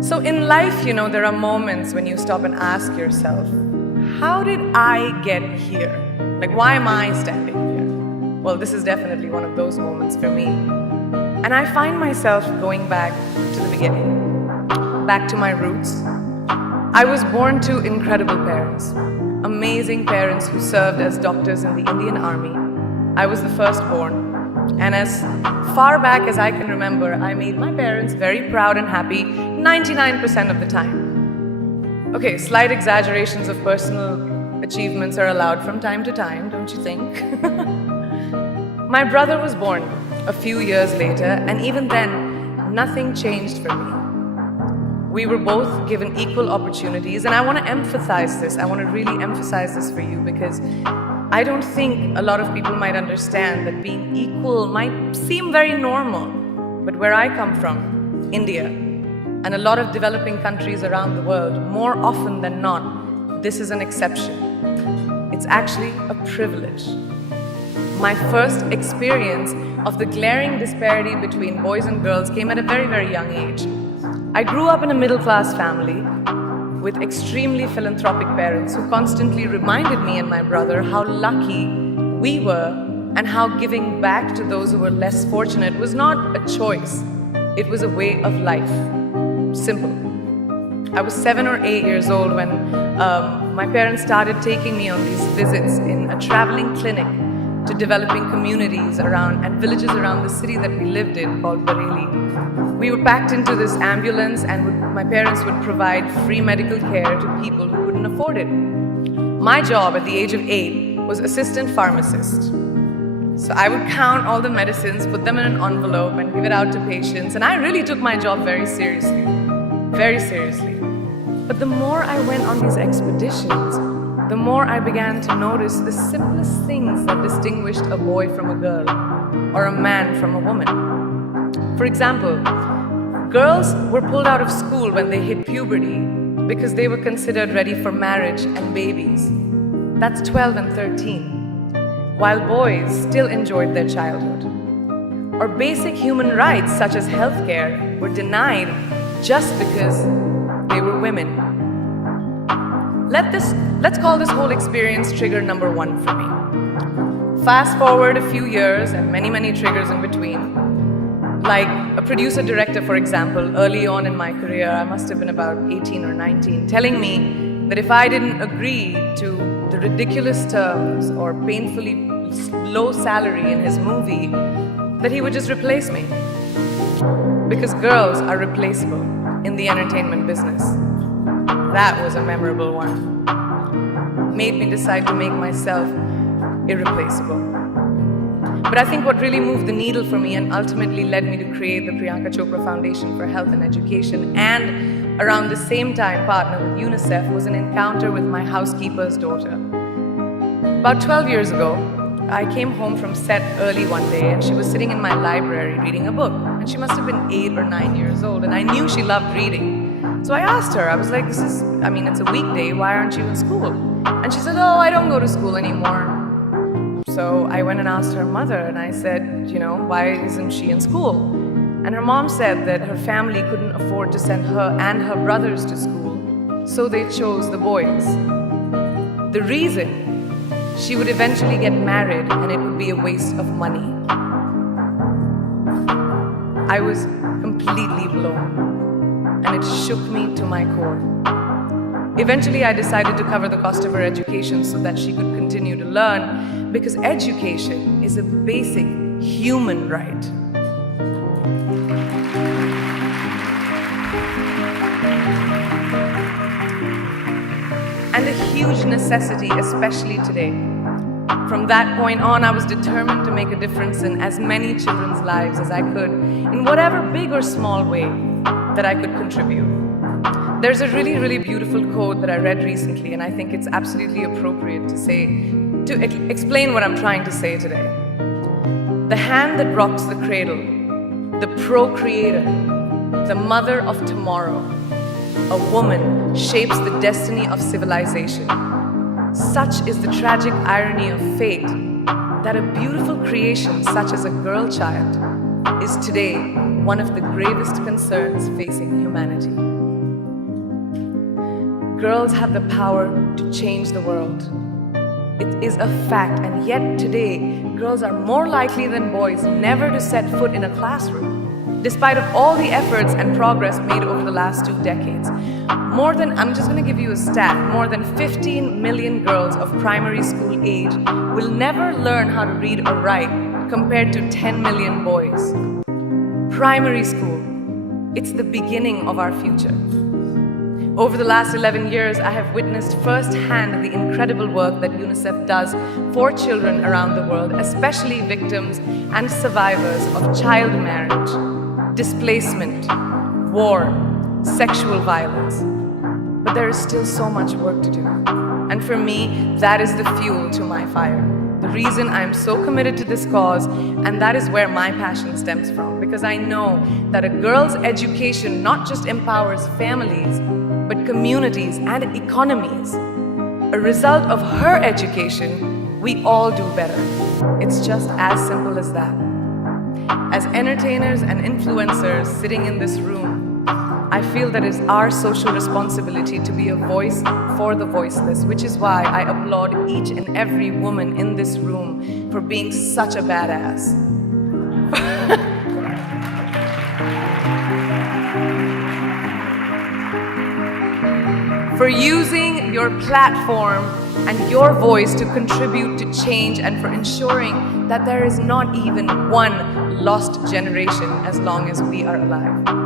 So in life, there are moments when you stop and ask yourself, how did I get here? Like, why am I standing here? Well, this is definitely one of those moments for me. And I find myself going back to the beginning, back to my roots. I was born to incredible parents, amazing parents who served as doctors in the Indian Army. I was the firstborn. And as far back as I can remember, I made my parents very proud and happy 99% of the time. Okay, slight exaggerations of personal achievements are allowed from time to time, don't you think? My brother was born a few years later, and even then, nothing changed for me. We were both given equal opportunities, and I want to emphasize this. I want to really emphasize this for you because I don't think a lot of people might understand that being equal might seem very normal. But where I come from, India, and a lot of developing countries around the world, more often than not, this is an exception. It's actually a privilege. My first experience of the glaring disparity between boys and girls came at a very, very young age. I grew up in a middle-class family with extremely philanthropic parents who constantly reminded me and my brother how lucky we were and how giving back to those who were less fortunate was not a choice. It was a way of life. Simple. I was 7 or 8 years old when my parents started taking me on these visits in a traveling clinic to developing communities around and villages around the city that we lived in called Bareilly. We were packed into this ambulance and my parents would provide free medical care to people who couldn't afford it. My job at the age of 8 was assistant pharmacist. So I would count all the medicines, put them in an envelope and give it out to patients, and I really took my job very seriously. Very seriously. But the more I went on these expeditions, the more I began to notice the simplest things that distinguished a boy from a girl or a man from a woman. For example, girls were pulled out of school when they hit puberty because they were considered ready for marriage and babies. That's 12 and 13, while boys still enjoyed their childhood. Or basic human rights such as healthcare were denied just because they were women. Let's call this whole experience trigger number 1 for me. Fast forward a few years and many, many triggers in between. Like a producer-director, for example, early on in my career, I must have been about 18 or 19, telling me that if I didn't agree to the ridiculous terms or painfully low salary in his movie, that he would just replace me. Because girls are replaceable in the entertainment business. That was a memorable one. Made me decide to make myself irreplaceable. But I think what really moved the needle for me and ultimately led me to create the Priyanka Chopra Foundation for Health and Education and around the same time partner with UNICEF was an encounter with my housekeeper's daughter. About 12 years ago, I came home from set early one day and she was sitting in my library reading a book. And she must have been 8 or 9 years old and I knew she loved reading. So I asked her, I was like, it's a weekday, why aren't you in school? And she said, oh, I don't go to school anymore. So I went and asked her mother and I said, why isn't she in school? And her mom said that her family couldn't afford to send her and her brothers to school, so they chose the boys. The reason, she would eventually get married and it would be a waste of money. I was completely blown and it shook me to my core. Eventually, I decided to cover the cost of her education so that she could continue to learn because education is a basic human right. And a huge necessity, especially today. From that point on, I was determined to make a difference in as many children's lives as I could, in whatever big or small way that I could contribute. There's a really, really beautiful quote that I read recently, and I think it's absolutely appropriate to explain what I'm trying to say today. The hand that rocks the cradle, the procreator, the mother of tomorrow, a woman shapes the destiny of civilization. Such is the tragic irony of fate that a beautiful creation such as a girl child is today one of the gravest concerns facing humanity. Girls have the power to change the world. It is a fact, and yet today, girls are more likely than boys never to set foot in a classroom, despite of all the efforts and progress made over the last 2 decades. I'm just going to give you a stat, more than 15 million girls of primary school age will never learn how to read or write, compared to 10 million boys. Primary school, it's the beginning of our future. Over the last 11 years, I have witnessed firsthand the incredible work that UNICEF does for children around the world, especially victims and survivors of child marriage, displacement, war, sexual violence. But there is still so much work to do. And for me, that is the fuel to my fire. The reason I am so committed to this cause, and that is where my passion stems from, because I know that a girl's education not just empowers families, but communities and economies. A result of her education, we all do better. It's just as simple as that. As entertainers and influencers sitting in this room, I feel that it's our social responsibility to be a voice for the voiceless, which is why I applaud each and every woman in this room for being such a badass. For using your platform and your voice to contribute to change, and for ensuring that there is not even one lost generation as long as we are alive.